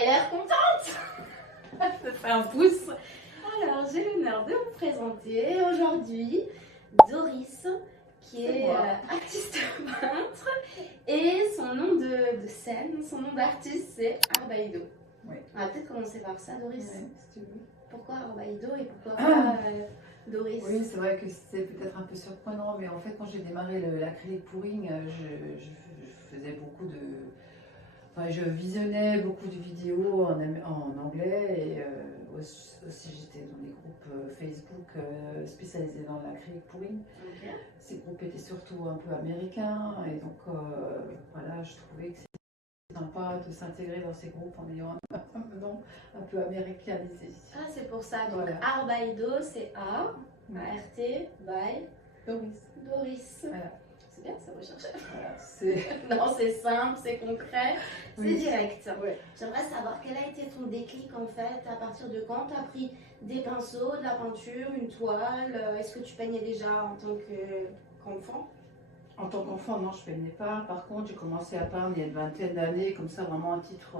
Elle a l'air contente. Je me fais un pouce. Alors, j'ai l'honneur de vous présenter aujourd'hui Doris, qui est artiste peintre, et son nom de scène, son nom d'artiste, c'est Arbaido. Oui. On va peut-être commencer par ça, Doris. Oui, si tu veux. Pourquoi Arbaido et pourquoi pas Doris? Oui, c'est vrai que c'est peut-être un peu surprenant, mais en fait, quand j'ai démarré l'acrylique pouring, je faisais beaucoup de. Enfin, je visionnais beaucoup de vidéos en anglais et aussi j'étais dans des groupes Facebook spécialisés dans l'acrylique pouring. Okay. Ces groupes étaient surtout un peu américains et donc voilà, je trouvais que c'était sympa de s'intégrer dans ces groupes en ayant un nom un peu américanisé. Ah, c'est pour ça. Donc, Voilà. Arbaido, c'est A-R-T, by Doris. Voilà. C'est bien, ça recherche. Voilà, Non, c'est simple, c'est concret, c'est oui. direct. Ouais. J'aimerais savoir quel a été ton déclic en fait, à partir de quand tu as pris des pinceaux, de la peinture, une toile. Est-ce que tu peignais déjà en tant qu'enfant? En tant qu'enfant, non, je peignais pas. Par contre, j'ai commencé à peindre il y a une vingtaine d'années, comme ça, vraiment à titre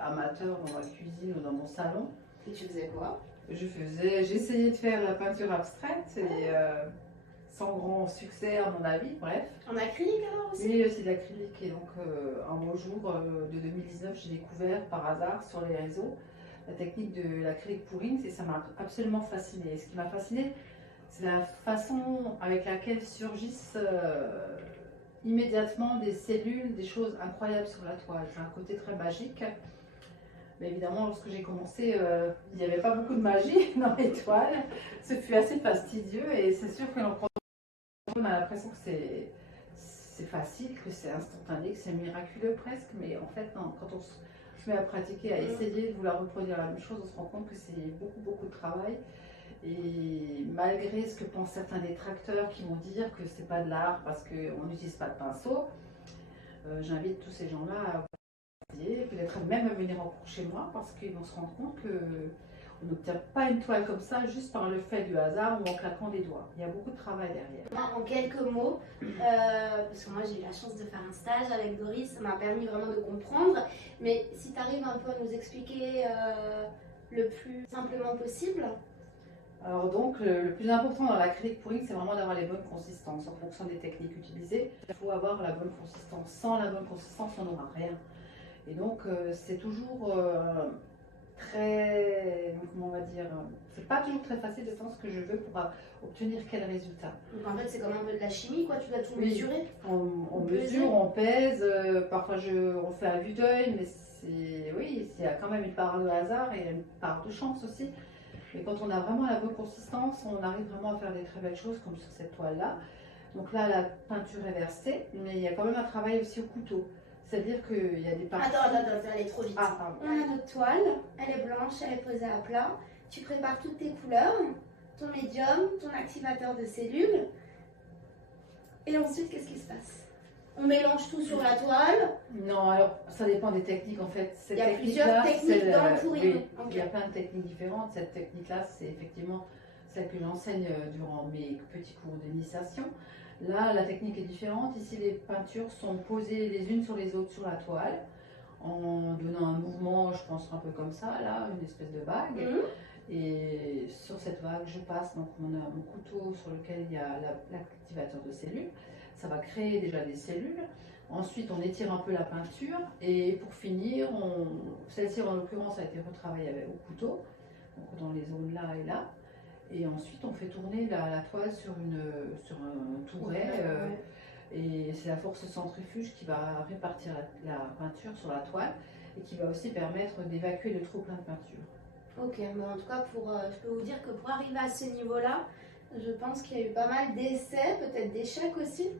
amateur dans ma cuisine ou dans mon salon. Et tu faisais quoi? J'essayais de faire la peinture abstraite et sans grand succès à mon avis, bref. En acrylique alors aussi? Oui, aussi l'acrylique. Et donc, un beau jour de 2019, j'ai découvert par hasard sur les réseaux la technique de l'acrylique pouring et ça m'a absolument fascinée. Et ce qui m'a fascinée, c'est la façon avec laquelle surgissent immédiatement des cellules, des choses incroyables sur la toile. C'est un côté très magique. Mais évidemment, lorsque j'ai commencé, il n'y avait pas beaucoup de magie dans les toiles. Ce fut assez fastidieux et c'est sûr que on a l'impression que c'est facile, que c'est instantané, que c'est miraculeux presque. Mais en fait, non, quand on se met à pratiquer, à essayer de vouloir reproduire la même chose, on se rend compte que c'est beaucoup de travail. Et malgré ce que pensent certains détracteurs qui vont dire que c'est pas de l'art parce qu'on n'utilise pas de pinceau, j'invite tous ces gens-là à essayer, peut-être même à venir en cours chez moi parce qu'ils vont se rendre compte qu'on n'obtient pas une toile comme ça juste par le fait du hasard ou en claquant des doigts. Il y a beaucoup de travail derrière. En quelques mots, parce que moi j'ai eu la chance de faire un stage avec Doris, ça m'a permis vraiment de comprendre, mais si tu arrives un peu à nous expliquer le plus simplement possible. Alors donc, le plus important dans l'acrylique pouring, c'est vraiment d'avoir les bonnes consistances en fonction des techniques utilisées. Il faut avoir la bonne consistance. Sans la bonne consistance, on n'aura rien. Et donc, c'est toujours très, comment on va dire, c'est pas toujours très facile de savoir ce que je veux pour obtenir quel résultat. Donc en fait, c'est comme un peu de la chimie, quoi. Tu dois tout mesurer. On mesure, on pèse, parfois on fait à vue d'œil, mais oui, il y a quand même une part de hasard et une part de chance aussi. Et quand on a vraiment la bonne consistance, on arrive vraiment à faire des très belles choses comme sur cette toile-là. Donc là, la peinture est versée, mais il y a quand même un travail aussi au couteau. C'est-à-dire qu'il y a des parties... Attends, elle est trop vite. Pardon. On a notre toile, elle est blanche, elle est posée à plat. Tu prépares toutes tes couleurs, ton médium, ton activateur de cellules. Et ensuite, qu'est-ce qui se passe? On mélange tout sur la toile. Non, alors ça dépend des techniques en fait. Il y a plusieurs techniques dans le pouring. Oui, okay. Il y a plein de techniques différentes. Cette technique-là, c'est effectivement celle que j'enseigne durant mes petits cours d'initiation. Là, la technique est différente. Ici, les peintures sont posées les unes sur les autres sur la toile en donnant un mouvement, je pense un peu comme ça, là, une espèce de vague. Et sur cette vague, je passe donc mon couteau sur lequel il y a l'activateur de cellules. Ça va créer déjà des cellules. Ensuite, on étire un peu la peinture. Et pour finir, celle-ci en l'occurrence a été retravaillée au couteau, donc dans les zones là et là. Et ensuite, on fait tourner la toile sur un touret. Et c'est la force centrifuge qui va répartir la peinture sur la toile et qui va aussi permettre d'évacuer le trop plein de peinture. Ok, bon, en tout cas, je peux vous dire que pour arriver à ce niveau-là, je pense qu'il y a eu pas mal d'essais, peut-être d'échecs aussi.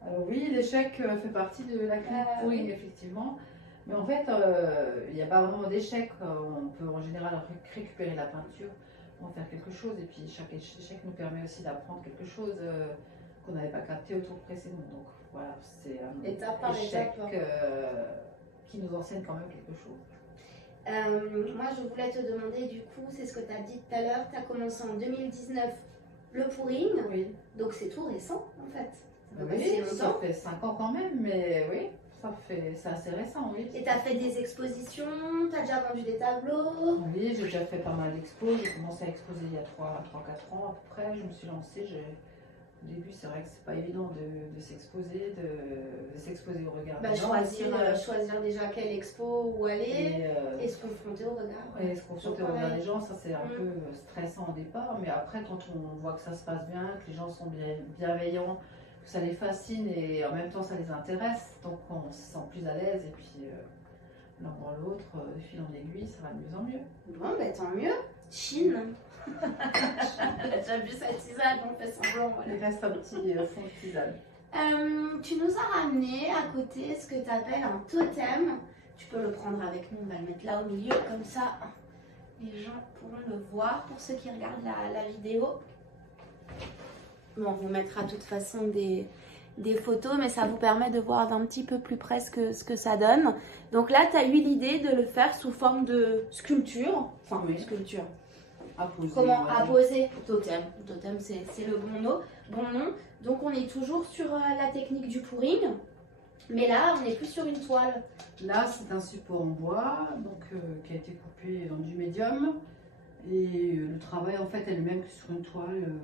Alors oui, l'échec fait partie de l'acrylique pouring, effectivement. Mais en fait, il n'y a pas vraiment d'échec. On peut en général récupérer la peinture pour en faire quelque chose. Et puis chaque échec nous permet aussi d'apprendre quelque chose qu'on n'avait pas capté au tour précédent. Donc voilà, c'est un échec qui nous enseigne quand même quelque chose. Moi, je voulais te demander, du coup, c'est ce que tu as dit tout à l'heure, tu as commencé en 2019 le pouring, oui. Donc c'est tout récent en fait. Oui, ça fait 5 ans quand même, mais oui. c'est assez récent, oui. Et tu as fait des expositions, tu as déjà vendu des tableaux? Oui, j'ai déjà fait pas mal d'expos. J'ai commencé à exposer il y a 3-4 ans à peu près. Je me suis lancée. Au début, c'est vrai que c'est pas évident de s'exposer, de s'exposer au regard des gens. Choisir déjà quelle expo où aller et se confronter au regard. Et se confronter au regard des gens, ça c'est un peu stressant au départ. Mais après, quand on voit que ça se passe bien, que les gens sont bienveillants, que ça les fascine et en même temps ça les intéresse, donc on se sent plus à l'aise. Et puis l'un dans l'autre, de fil en aiguille, ça va de mieux en mieux. Bon, ben tant mieux. Chine. Elle a déjà bu sa tisane, on fait semblant. Voilà. Il reste un petit fond de tisane. Tu nous as ramené à côté ce que tu appelles un totem. Tu peux le prendre avec nous, on va le mettre là au milieu, comme ça les gens pourront le voir pour ceux qui regardent la vidéo. Bon, on vous mettra de toute façon des photos, mais ça vous permet de voir d'un petit peu plus près ce que ça donne. Donc là, tu as eu l'idée de le faire sous forme de sculpture. Enfin, oui. Sculpture. Apposer, Comment apposer? Totem. Totem, c'est le bon nom. Donc on est toujours sur la technique du pouring, mais là on n'est plus sur une toile. Là c'est un support en bois donc, qui a été coupé dans du médium et le travail en fait est le même que sur une toile.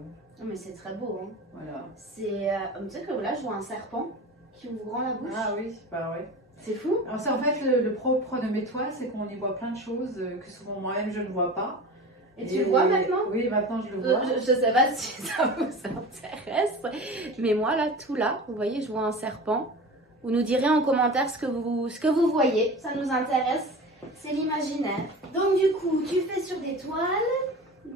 Mais c'est très beau. Hein. Voilà. C'est, tu sais que là je vois un serpent qui ouvre grand la bouche. Ah oui, bah ouais. C'est fou. Alors c'est en fait le propre de mes toiles, c'est qu'on y voit plein de choses que souvent moi-même je ne vois pas. Et tu le vois maintenant? Oui, maintenant je le vois. Je sais pas si ça vous intéresse, mais moi là, tout là, vous voyez, je vois un serpent. Vous nous direz en commentaire ce que vous voyez, ça nous intéresse, c'est l'imaginaire. Donc du coup, tu fais sur des toiles,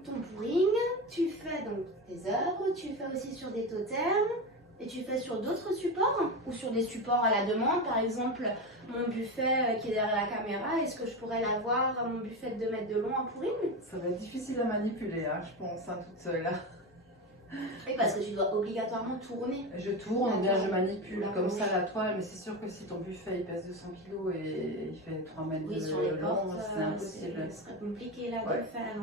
ton pouring, tu fais donc des œuvres, tu fais aussi sur des totems, et tu fais sur d'autres supports, ou sur des supports à la demande, par exemple mon buffet qui est derrière la caméra, est-ce que je pourrais l'avoir, mon buffet de 2 mètres de long en pouring? Ça va être difficile à manipuler, hein, je pense, hein, toute seule. Oui, parce que tu dois obligatoirement tourner. Je tourne, bien je manipule la comme planche. ça la toile, mais c'est sûr que si ton buffet il pèse 200 kg et il fait 3 mètres Oui, de sur les long, portes, c'est impossible. ce serait compliqué là de Ouais. le faire.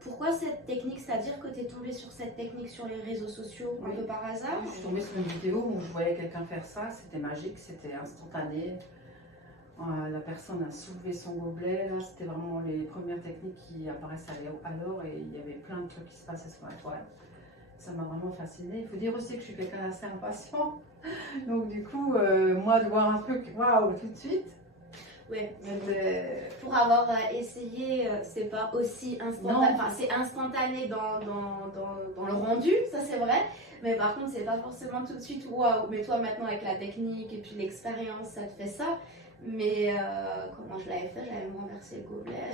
Pourquoi cette technique? C'est-à-dire que tu es tombée sur cette technique sur les réseaux sociaux un Oui. peu par hasard? Je suis tombée sur une vidéo où je voyais quelqu'un faire ça, c'était magique, c'était instantané. La personne a soulevé son gobelet, là c'était vraiment les premières techniques qui apparaissent alors et il y avait plein de trucs qui se passaient sur la toile. Ça m'a vraiment fascinée. Il faut dire aussi que je suis quelqu'un d'assez impatient, donc du coup, moi de voir un truc, waouh, tout de suite. Oui, C'était... pour avoir essayé, c'est pas aussi instantané, enfin c'est instantané dans le rendu, ça c'est vrai, mais par contre c'est pas forcément tout de suite waouh, mais toi maintenant avec la technique et puis l'expérience ça te fait ça, mais comment je l'avais fait, j'avais renversé le gobelet.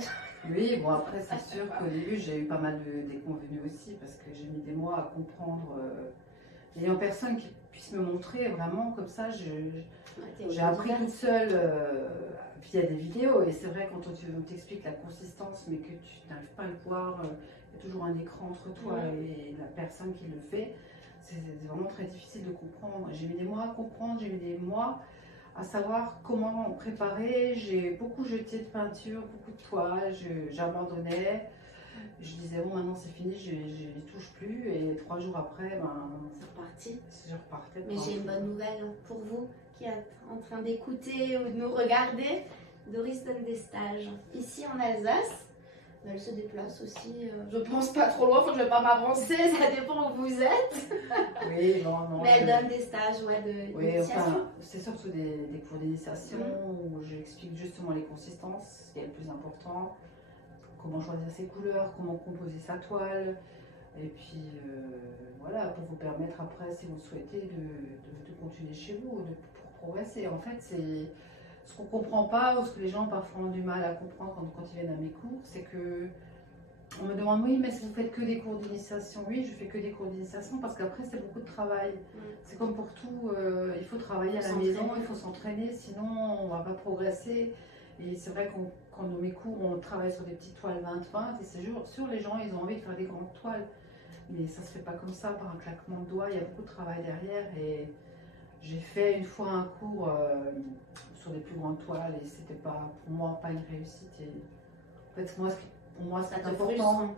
Oui, bon après c'est sûr qu'au début j'ai eu pas mal de déconvenues aussi parce que j'ai mis des mois à comprendre, n'ayant personne qui puisse me montrer vraiment comme ça, j'ai appris toute seule via des vidéos et c'est vrai quand on t'explique la consistance mais que tu n'arrives pas à le voir, il y a toujours un écran entre toi et la personne qui le fait, c'est vraiment très difficile de comprendre. J'ai mis des mois à comprendre, j'ai mis des mois à savoir comment préparer, j'ai beaucoup jeté de peinture, beaucoup de toiles, j'abandonnais, je disais bon maintenant c'est fini, je n'y touche plus et 3 jours après, C'est reparti. je repartais. Mais j'ai une bonne nouvelle pour vous qui êtes en train d'écouter ou de nous regarder. Doris donne des stages ici en Alsace. Elle se déplace aussi, je pense pas trop loin, faut que je ne vais pas m'avancer, ça dépend où vous êtes. Oui, non. Mais elle donne des stages d'initiation. Enfin, c'est surtout des cours d'initiation où j'explique justement les consistances, ce qui est le plus important, comment choisir ses couleurs, comment composer sa toile. Et puis voilà, pour vous permettre après, si vous le souhaitez, de continuer chez vous, pour progresser. En fait, c'est ce qu'on ne comprend pas ou ce que les gens parfois ont du mal à comprendre quand ils viennent à mes cours, c'est que on me demande oui, mais si vous faites que des cours d'initiation, oui, je fais que des cours d'initiation parce qu'après c'est beaucoup de travail. C'est comme pour tout, il faut travailler à la maison, il faut s'entraîner, sinon on ne va pas progresser. Et c'est vrai quand dans mes cours, on travaille sur des petites toiles 20-20 et c'est sûr, les gens ils ont envie de faire des grandes toiles. Mais ça ne se fait pas comme ça, par un claquement de doigts, il y a beaucoup de travail derrière. Et j'ai fait une fois un cours sur des plus grandes toiles et c'était pas, pour moi, pas une réussite. Et en fait, pour moi, c'est important.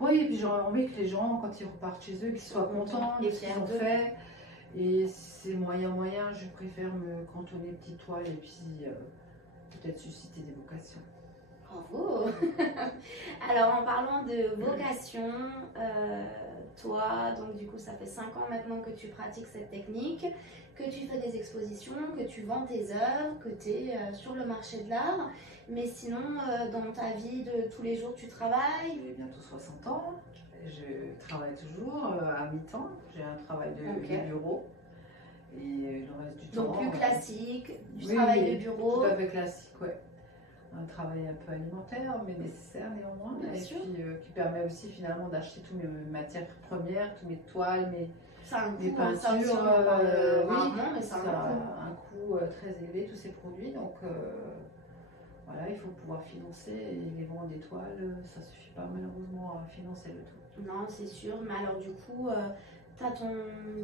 Oui, et puis j'ai envie que les gens, quand ils repartent chez eux, qu'ils soient contents de ce qu'ils ont fait. Et c'est moyen, je préfère me cantonner petite toile et puis peut-être susciter des vocations. Bravo. Alors en parlant de vocation, toi, donc du coup ça fait 5 ans maintenant que tu pratiques cette technique, que tu fais des expositions, que tu vends tes œuvres, que tu es sur le marché de l'art. Mais sinon, dans ta vie de tous les jours, tu travailles? J'ai bientôt 60 ans, je travaille toujours à mi-temps, j'ai un travail de bureau et le reste du temps... Donc plus classique, du oui, travail de bureau. Tout à fait classique, ouais. Un travail un peu alimentaire, mais nécessaire néanmoins, Bien et sûr. puis qui permet aussi finalement d'acheter toutes mes matières premières, toutes mes toiles, mes peintures. Rarement, mais ça a un coût très élevé, tous ces produits, donc voilà, il faut pouvoir financer, et les ventes des toiles, ça ne suffit pas malheureusement à financer le tout. Non, c'est sûr, mais alors du coup, tu as ton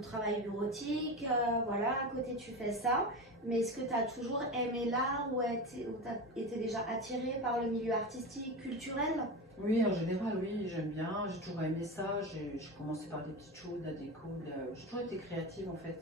travail bureautique, voilà, à côté tu fais ça, mais est-ce que tu as toujours aimé l'art ou tu as été déjà attiré par le milieu artistique, culturel? Oui, en général, oui, j'aime bien, j'ai toujours aimé ça, j'ai commencé par des petites choses, la déco, j'ai toujours été créative en fait.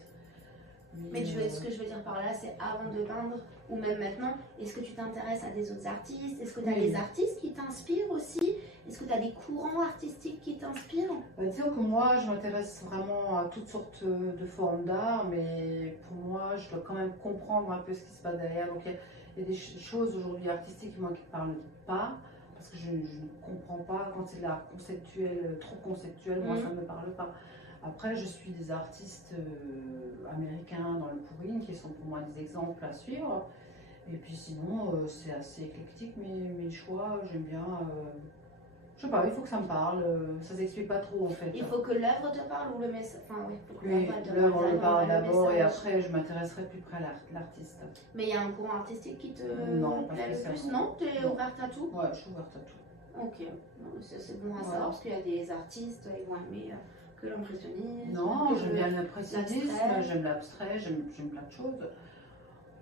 Mais ce que je veux dire par là, c'est avant de peindre ou même maintenant, est-ce que tu t'intéresses à des autres artistes? Est-ce que tu as des artistes qui t'inspirent aussi? Est-ce que tu as des courants artistiques qui t'inspirent? Disons que moi, je m'intéresse vraiment à toutes sortes de formes d'art, mais pour moi, je dois quand même comprendre un peu ce qui se passe derrière. Donc il y a des choses aujourd'hui artistiques moi, qui ne parlent pas, parce que je ne comprends pas quand c'est de l'art conceptuel, trop conceptuel, moi ça ne me parle pas. Après, je suis des artistes américains dans le pouring qui sont pour moi des exemples à suivre. Et puis sinon, c'est assez éclectique mes choix. J'aime bien. Je sais pas, il faut que ça me parle. Ça s'explique pas trop en fait. Il faut que l'œuvre te parle ou le message. Enfin, oui, il faut que oui, l'œuvre me parle d'abord et après je m'intéresserai plus près à l'artiste. Mais il y a un courant artistique qui te plaît le plus? Non, tu es ouverte à tout? Ouais, je suis ouverte à tout. Ok, c'est bon à savoir parce qu'il y a des artistes, ils vont aimer que l'impressionnisme. Non, j'aime bien l'impressionnisme, j'aime l'abstrait, j'aime plein de choses.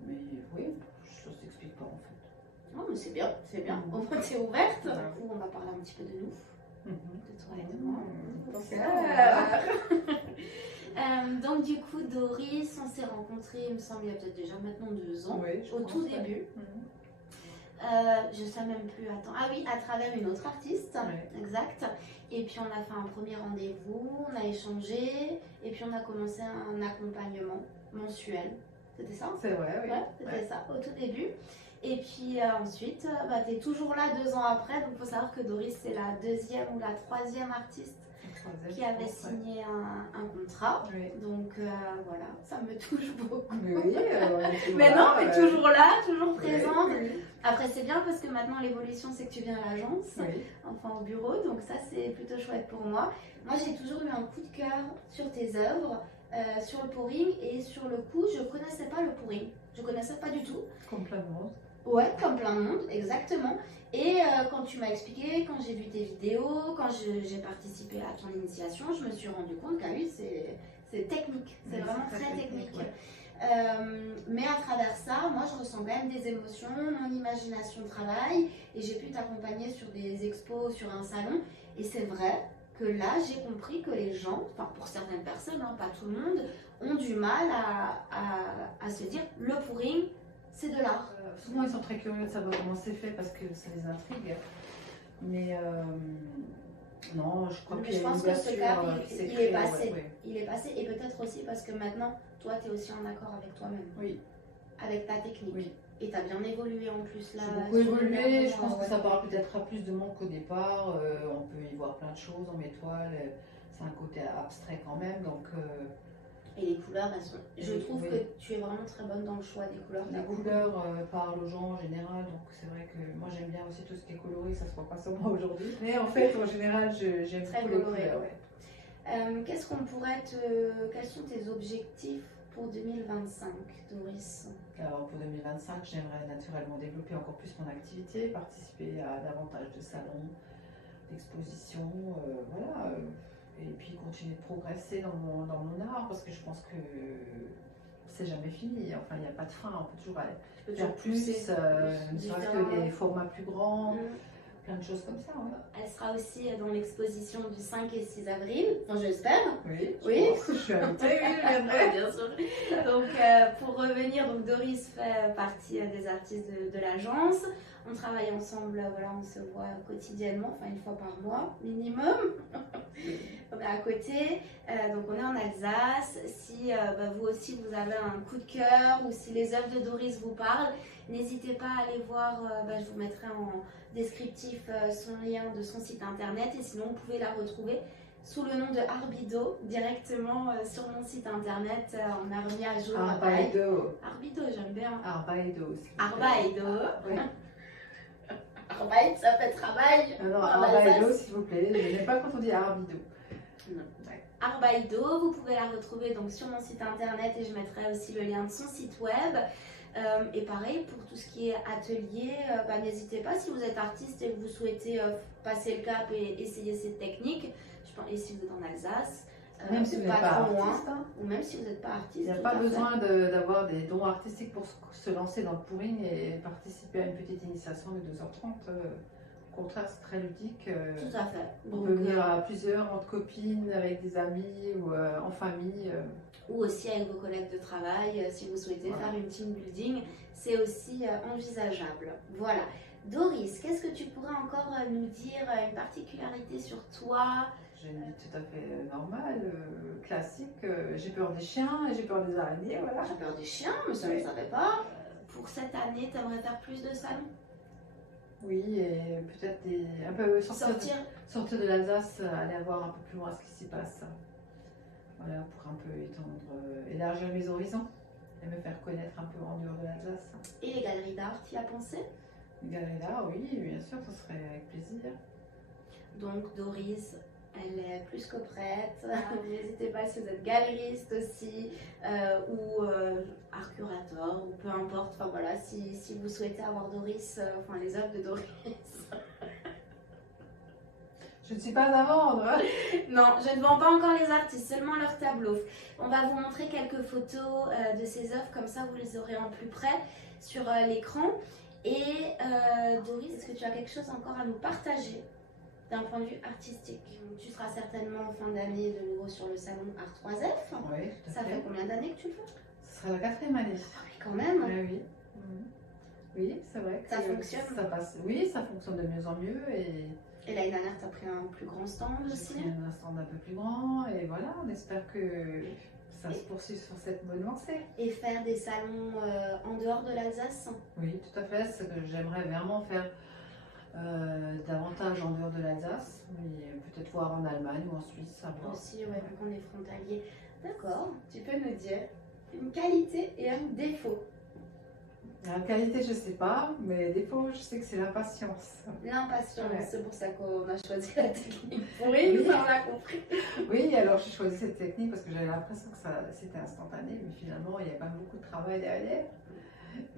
Mais oui, ça s'explique pas en fait. Non, mais c'est bien, c'est bien. Au moins, tu es ouverte. On va parler un petit peu de nous, de toi et de moi. Donc, du coup, Doris, on s'est rencontrés, il me semble, il y a peut-être déjà maintenant 2 ans, au tout début. Je sais même plus, attends. Ah oui, à travers une autre artiste, exact. Et puis on a fait un premier rendez-vous, on a échangé, et puis on a commencé un accompagnement mensuel. C'était ça? C'est vrai, oui. Ouais, c'était ça, au tout début. Et puis ensuite, tu es toujours là 2 ans après, donc il faut savoir que Doris, c'est la 2e ou la 3e artiste qui avait signé un contrat. Donc voilà, ça me touche beaucoup. Mais non, mais toujours là, toujours présente. Après, c'est bien parce que maintenant, l'évolution, c'est que tu viens à l'agence, enfin au bureau, donc ça, c'est plutôt chouette pour moi. Moi, j'ai toujours eu un coup de cœur sur tes œuvres, sur le pouring, et sur le coup, je connaissais pas le pouring. Je connaissais pas du tout. Comme plein de monde. Ouais, comme plein de monde, exactement. Et quand tu m'as expliqué, quand j'ai vu tes vidéos, quand j'ai participé à ton initiation, je me suis rendu compte que oui, c'est technique, c'est vraiment très technique. Mais à travers ça, moi je ressens quand même des émotions, mon imagination travaille et j'ai pu t'accompagner sur des expos, sur un salon. Et c'est vrai que là, j'ai compris que les gens, enfin pour certaines personnes, hein, pas tout le monde, ont du mal à se dire le pouring, c'est de l'art. Souvent, ils sont très curieux de savoir comment c'est fait parce que ça les intrigue. Mais non, je crois que je pense que ce cap, il est passé. Et peut-être aussi parce que maintenant, toi, tu es aussi en accord avec toi-même. Oui. Avec ta technique. Oui. Et tu as bien évolué en plus là. J'ai beaucoup évolué. Je pense que ça parle peut-être à plus de monde qu'au départ. On peut y voir plein de choses en étoiles. C'est un côté abstrait quand même. Donc. Et les couleurs, elles sont... Je trouve que tu es vraiment très bonne dans le choix des couleurs. Les couleurs parlent aux gens en général, donc c'est vrai que moi j'aime bien aussi tout ce qui est coloré, ça se voit pas sur moi aujourd'hui. Mais en fait, en général, j'aime beaucoup les couleurs. Qu'est-ce qu'on pourrait Quels sont tes objectifs pour 2025, Doris? Alors pour 2025, j'aimerais naturellement développer encore plus mon activité, participer à davantage de salons, d'expositions, voilà. Et puis continuer de progresser dans mon art parce que je pense que c'est jamais fini, enfin il n'y a pas de fin, on peut toujours aller faire plus, ne serait-ce que des formats plus grands, plein de choses comme ça. Ouais. Elle sera aussi dans l'exposition du 5 et 6 avril, enfin, j'espère. Oui, Oui. je suis invitée. Oui, je viendrai, bien sûr. Donc, pour revenir, donc Doris fait partie des artistes de l'agence. On travaille ensemble, voilà, on se voit quotidiennement, enfin une fois par mois minimum. On est à côté, donc on est en Alsace. Si vous aussi vous avez un coup de cœur ou si les œuvres de Doris vous parlent, n'hésitez pas à aller voir, je vous mettrai en descriptif son lien de son site internet et sinon vous pouvez la retrouver sous le nom de Arbido directement sur mon site internet. On a remis à jour. Arbaido. Arbido, j'aime bien. Arbaido. Arbaido. Oui. Arbeit, ça fait travail. Non, Arbaido, s'il vous plaît. Je n'aime pas quand on dit Arbido. Arbaido, vous pouvez la retrouver donc sur mon site internet et je mettrai aussi le lien de son site web. Et pareil pour tout ce qui est atelier, n'hésitez pas si vous êtes artiste et que vous souhaitez passer le cap et essayer cette technique. Et si vous êtes en Alsace, même si vous n'êtes pas artiste, ou même si vous n'êtes pas artiste, il n'y a pas besoin d'avoir des dons artistiques pour se lancer dans le pouring et participer à une petite initiation de 2h30. Au contraire, c'est très ludique. Tout à fait. On peut venir à plusieurs, entre copines, avec des amis ou en famille. Ou aussi avec vos collègues de travail, si vous souhaitez faire une team building, c'est aussi envisageable. Voilà. Doris, qu'est-ce que tu pourrais encore nous dire, une particularité sur toi? J'ai une vie tout à fait normale, classique. J'ai peur des chiens et j'ai peur des araignées, voilà. J'ai peur des chiens, mais ça je ne savais pas. Pour cette année, tu aimerais faire plus de salons? Oui, et peut-être un peu sortir de l'Alsace, aller voir un peu plus loin ce qui s'y passe. Voilà, pour un peu élargir mes horizons et me faire connaître un peu en dehors de l'Alsace. Et les galeries d'art, tu y as pensé? Les galeries d'art, oui, bien sûr, ce serait avec plaisir. Donc Doris, elle est plus que prête. N'hésitez pas si vous êtes galeriste aussi ou art curateur ou peu importe. Enfin voilà, si vous souhaitez avoir Doris, les œuvres de Doris. Je ne suis pas à vendre. Non, je ne vends pas encore les artistes, seulement leurs tableaux. On va vous montrer quelques photos de ces œuvres, comme ça vous les aurez en plus près sur l'écran. Et Doris, est-ce que tu as quelque chose encore à nous partager d'un point de vue artistique? Tu seras certainement en fin d'année de nouveau sur le salon Art 3F. Oui, tout à fait. Ça fait combien d'années que tu le fais? Ce sera la 4e année. Ah oui, quand même. Oui. Oui, c'est vrai que ça fonctionne. Ça passe. Oui, ça fonctionne de mieux en mieux. Et l'année dernière, tu as pris un plus grand stand aussi? J'ai pris un stand un peu plus grand et voilà, on espère que ça se poursuit sur cette bonne lancée. Et faire des salons en dehors de l'Alsace? Oui, tout à fait. C'est ce que j'aimerais vraiment faire davantage en dehors de l'Alsace, mais peut-être voir en Allemagne ou en Suisse. Ça va. Aussi, ouais, vu qu'on est frontalier. D'accord, tu peux nous dire une qualité et un défaut? La qualité, je ne sais pas, mais défaut, je sais que c'est l'impatience. L'impatience, ouais. C'est pour ça qu'on a choisi la technique. Oui, ça on a compris. Oui, alors j'ai choisi cette technique parce que j'avais l'impression que c'était instantané, mais finalement, il y a quand même beaucoup de travail derrière.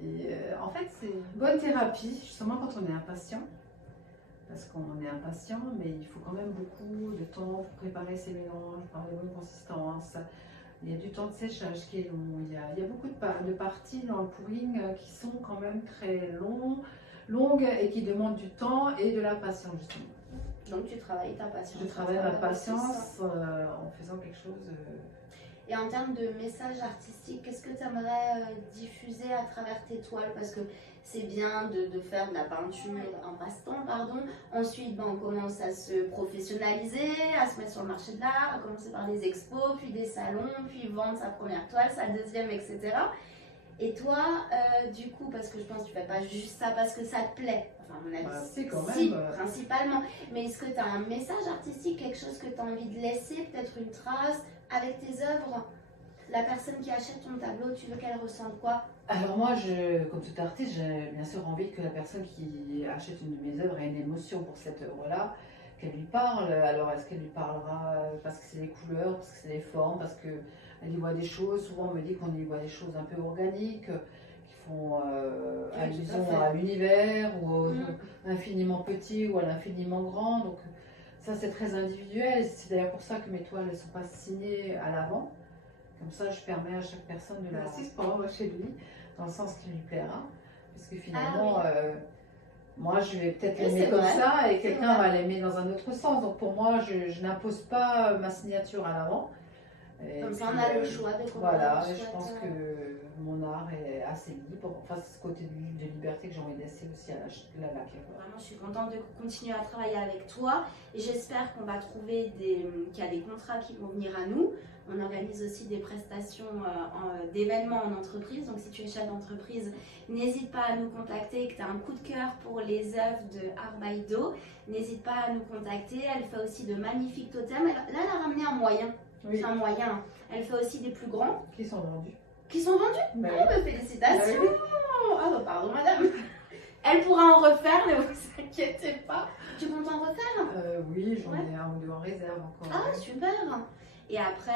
Et en fait, c'est une bonne thérapie, justement quand on est impatient. Parce qu'on est impatient, mais il faut quand même beaucoup de temps pour préparer ces mélanges, par les bonnes consistances. Il y a du temps de séchage qui est long. Il y a beaucoup de parties dans le pouring qui sont quand même très longues et qui demandent du temps et de la patience, justement. Donc tu travailles ta patience. Je travaille ma patience en faisant quelque chose. Et en termes de message artistique, qu'est-ce que tu aimerais diffuser à travers tes toiles? Parce que c'est bien de faire de la peinture en passe-temps, pardon. Ensuite, on commence à se professionnaliser, à se mettre sur le marché de l'art, à commencer par des expos, puis des salons, puis vendre sa première toile, sa deuxième, etc. Et toi, du coup, parce que je pense que tu ne fais pas juste ça parce que ça te plaît, enfin, à mon avis, c'est quand même, si, principalement. Mais est-ce que tu as un message artistique, quelque chose que tu as envie de laisser, peut-être une trace avec tes œuvres? La personne qui achète ton tableau, tu veux qu'elle ressente quoi? Alors moi, comme tout artiste, j'ai bien sûr envie que la personne qui achète une de mes œuvres ait une émotion pour cette œuvre-là, qu'elle lui parle. Alors est-ce qu'elle lui parlera parce que c'est les couleurs, parce que c'est les formes, parce qu'elle y voit des choses? Souvent on me dit qu'on y voit des choses un peu organiques, qui font allusion à l'univers, ou à l'infiniment petit ou à l'infiniment grand. Donc ça c'est très individuel. C'est d'ailleurs pour ça que mes toiles ne sont pas signées à l'avant. Comme ça, je permets à chaque personne de l'assister chez lui, dans le sens qui lui plaira. Parce que finalement, Moi, je vais peut-être Oui, l'aimer c'est comme vrai. ça et C'est quelqu'un vrai. va l'aimer dans un autre sens. Donc pour moi, je n'impose pas ma signature à l'avant. Et Comme ça, puis, on a le choix de comment voilà, on et je souhaite. pense que mon art est assez libre. Enfin, c'est ce côté de liberté que j'ai envie de laisser aussi à l'acquéreur. Vraiment, je suis contente de continuer à travailler avec toi et j'espère qu'on va trouver qu'il y a des contrats qui vont venir à nous. On organise aussi des prestations d'événements en entreprise. Donc, si tu es chef d'entreprise, n'hésite pas à nous contacter et que tu as un coup de cœur pour les œuvres de Arbaido. N'hésite pas à nous contacter. Elle fait aussi de magnifiques totems. Là, elle a ramené un moyen. Oui, C'est un moyen. Elle fait aussi des plus grands qui sont vendus. qui sont vendus. Bah Ah, bah, félicitations. oui. Ah, bah, pardon, madame. Elle pourra en refaire, ne vous inquiétez pas. Tu comptes en refaire? Oui, j'en ai un ou deux en réserve encore. Ah, super. Et après,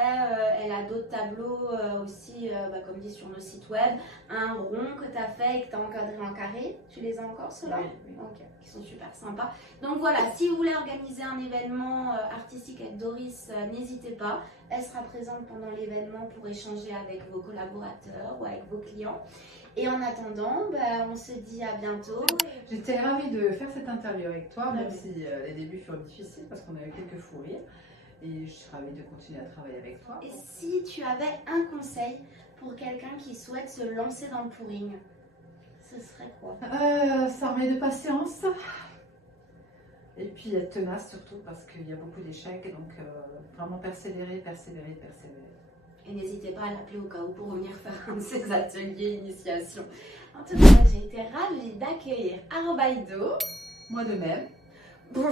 elle a d'autres tableaux aussi, comme dit sur nos sites web. Un rond que tu as fait et que tu as encadré en carré. Tu les as encore, ceux-là? Oui. Ok, qui sont super sympas. Donc voilà, si vous voulez organiser un événement artistique avec Doris, n'hésitez pas. Elle sera présente pendant l'événement pour échanger avec vos collaborateurs ou avec vos clients. Et en attendant, on se dit à bientôt. J'étais ravie de faire cette interview avec toi, même Oui. si les débuts furent difficiles parce qu'on a eu quelques fous rires. Et je suis ravie de continuer à travailler avec toi. Et si tu avais un conseil pour quelqu'un qui souhaite se lancer dans le pouring, ce serait quoi? S'armer de patience. Et puis être tenace surtout parce qu'il y a beaucoup d'échecs. Et donc vraiment persévérer. Et n'hésitez pas à l'appeler au cas où pour venir faire un de ses ateliers initiation. En tout cas, j'ai été ravie d'accueillir Arbaido. Moi de même. Pour